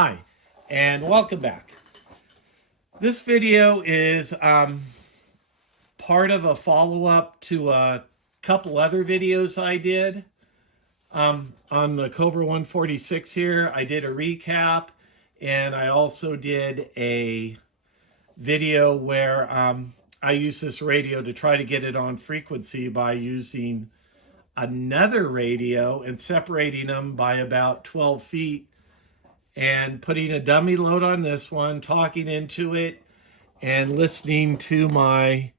Hi, and welcome back. This video is part of a follow-up to a couple other videos I did on the Cobra 146 here. I did a recap, and I also did a video where I used this radio to try to get it on frequency by using another radio and separating them by about 12 feet and putting a dummy load on this one, talking into it, and listening to my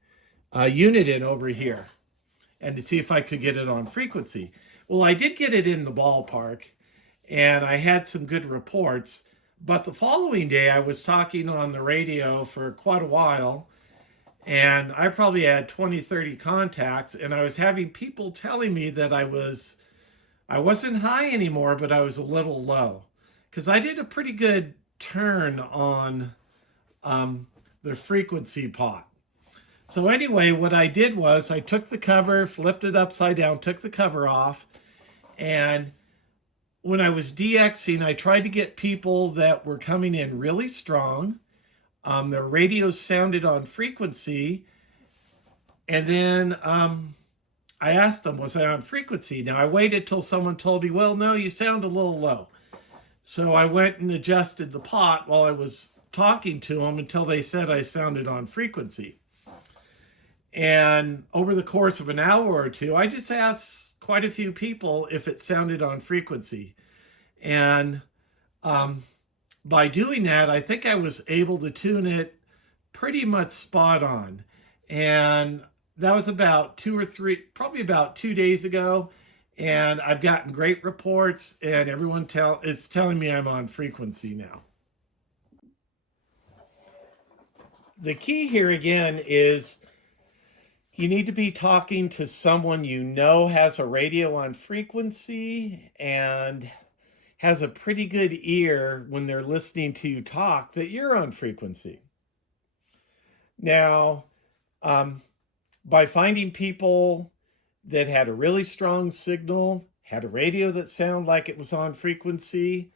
unit in over here and to see if I could get it on frequency. Well, I did get it in the ballpark and I had some good reports, but the following day I was talking on the radio for quite a while and I probably had 20, 30 contacts, and I was having people telling me that I wasn't high anymore, but I was a little low because I did a pretty good turn on the frequency pot. So anyway, what I did was I took the cover, flipped it upside down, took the cover off, and when I was DXing, I tried to get people that were coming in really strong. Their radios sounded on frequency, and then I asked them, was I on frequency? Now I waited till someone told me, well, no, you sound a little low. So I went and adjusted the pot while I was talking to them until they said I sounded on frequency. And over the course of an hour or two, I just asked quite a few people if it sounded on frequency. And by doing that, I think I was able to tune it pretty much spot on. And that was about probably about 2 days ago. And I've gotten great reports, and everyone is telling me I'm on frequency now. The key here again is you need to be talking to someone you know has a radio on frequency and has a pretty good ear when they're listening to you talk that you're on frequency. Now, by finding people that had a really strong signal, had a radio that sounded like it was on frequency,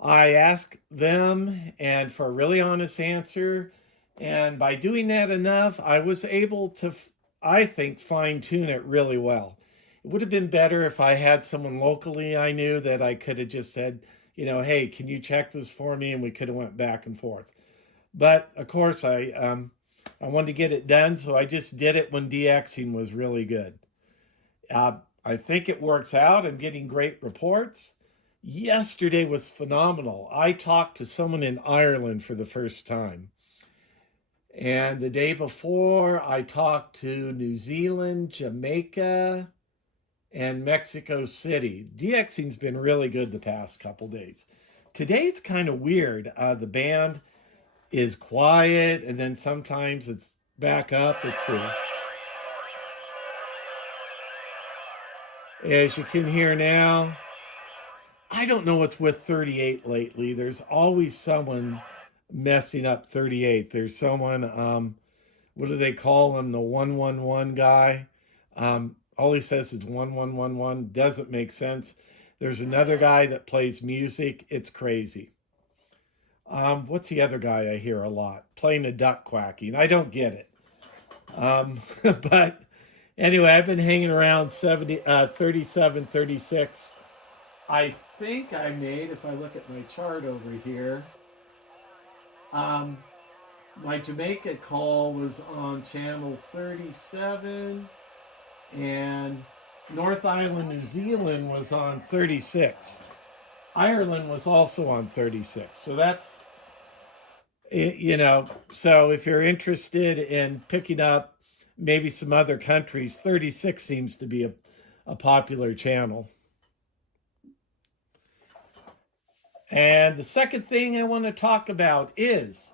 I asked them and for a really honest answer. And by doing that enough, I was able to, I think, fine tune it really well. It would have been better if I had someone locally I knew that I could have just said, hey, can you check this for me? And we could have went back and forth. But of course, I wanted to get it done, so I just did it when DXing was really good. I think it works out. I'm getting great reports. Yesterday was phenomenal. I talked to someone in Ireland for the first time. And the day before, I talked to New Zealand, Jamaica, and Mexico City. DXing's been really good the past couple days. Today it's kind of weird. The band is quiet, and then sometimes it's back up. Let's see. As you can hear now, I don't know what's with 38 lately. There's always someone messing up 38. There's someone, what do they call him? The 111 guy. All he says is 1111. Doesn't make sense. There's another guy that plays music. It's crazy. What's the other guy I hear a lot? Playing a duck quacking. I don't get it. But anyway, I've been hanging around 37, 36. I think I made, if I look at my chart over here, my Jamaica call was on channel 37, and North Island, New Zealand was on 36. Ireland was also on 36. So that's, so if you're interested in picking up maybe some other countries, 36 seems to be a popular channel. And the second thing I want to talk about is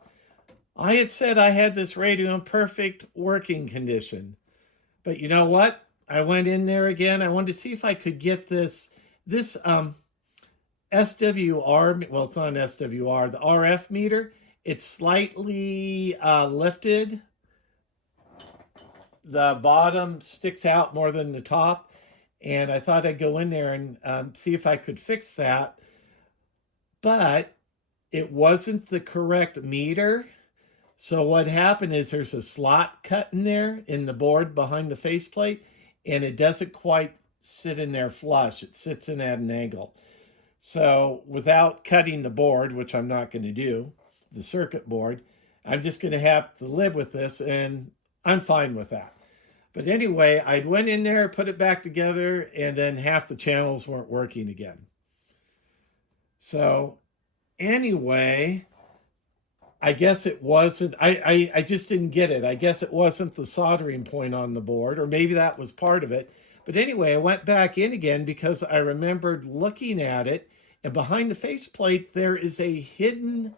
I had said I had this radio in perfect working condition. But you know what? I went in there again. I wanted to see if I could get this SWR, well, it's not an SWR, the RF meter. It's slightly lifted. The bottom sticks out more than the top. And I thought I'd go in there and see if I could fix that. But it wasn't the correct meter. So what happened is there's a slot cut in there in the board behind the faceplate, and it doesn't quite sit in there flush. It sits in at an angle. So without cutting the board, which I'm not going to do, the circuit board, I'm just going to have to live with this, and I'm fine with that. But anyway, I went in there, put it back together, and then half the channels weren't working again. So anyway, I guess it wasn't, I just didn't get it. I guess it wasn't the soldering point on the board, or maybe that was part of it. But anyway, I went back in again because I remembered looking at it, and behind the faceplate, there is a hidden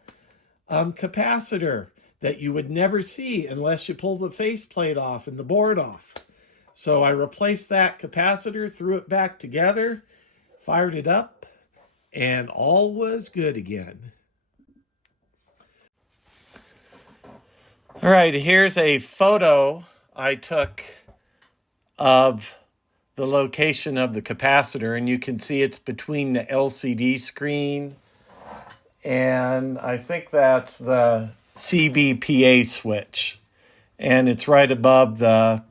capacitor that you would never see unless you pull the faceplate off and the board off. So I replaced that capacitor, threw it back together, fired it up, and all was good again. All right, here's a photo I took of the location of the capacitor, and you can see it's between the LCD screen, and I think that's the CBPA switch, and it's right above the,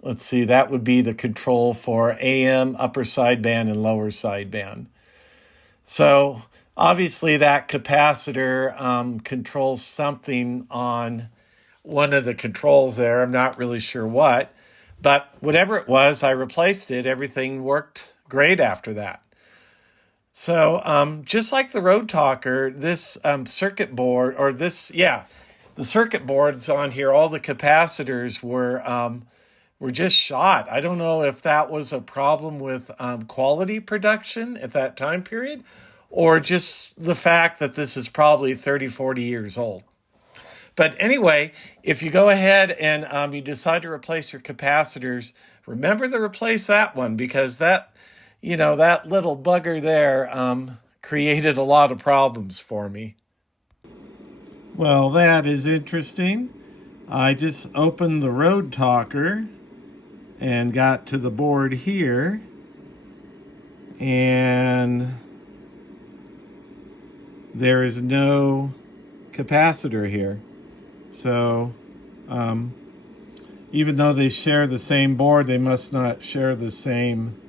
let's see, that would be the control for AM, upper sideband, and lower sideband. So obviously that capacitor controls something on one of the controls there. I'm not really sure what, but whatever it was, I replaced it. Everything worked great after that. So just like the Road Talker, this circuit board, or this, the circuit boards on here, all the capacitors were just shot. I don't know if that was a problem with quality production at that time period, or just the fact that this is probably 30, 40 years old. But anyway, if you go ahead and you decide to replace your capacitors, remember to replace that one, because that, that little bugger there created a lot of problems for me. Well, that is interesting. I just opened the Road Talker and got to the board here, and there is no capacitor here. So even though they share the same board, they must not share the same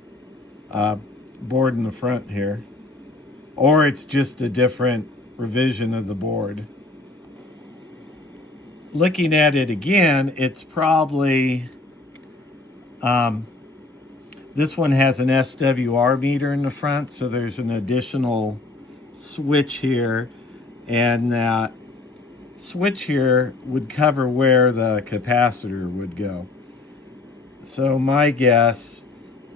board in the front here, or it's just a different revision of the board. Looking at it again, it's probably this one has an SWR meter in the front, so there's an additional switch here, and that switch here would cover where the capacitor would go. So my guess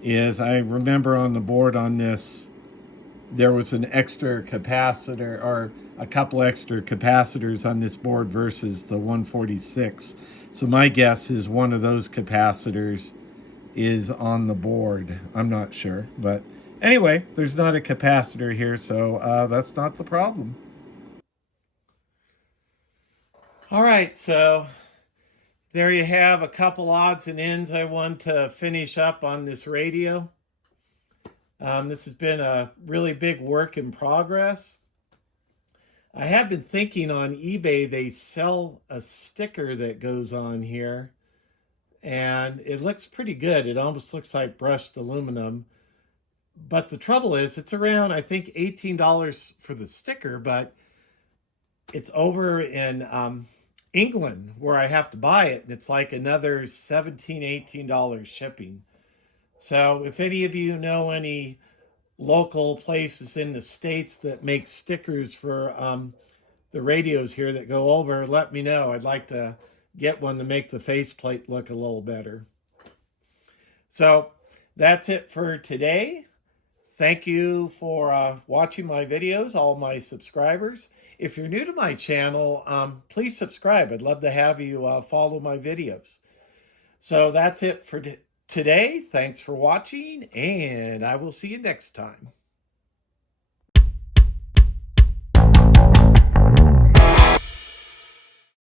is, I remember on the board on this, there was an extra capacitor, or a couple extra capacitors on this board versus the 146. So my guess is one of those capacitors is on the board. I'm not sure, but anyway, there's not a capacitor here, so that's not the problem. All right, so there you have a couple odds and ends I want to finish up on this radio. This has been a really big work in progress. I have been thinking on eBay, they sell a sticker that goes on here, and it looks pretty good. It almost looks like brushed aluminum. But the trouble is, it's around, I think, $18 for the sticker, but it's over in England where I have to buy it, and it's like another $17, $18 shipping. So if any of you know any local places in the States that make stickers for the radios here that go over, let me know. I'd like to get one to make the faceplate look a little better. So that's it for today. Thank you for watching my videos, all my subscribers. If you're new to my channel, please subscribe. I'd love to have you follow my videos. So that's it for today. Thanks for watching, and I will see you next time.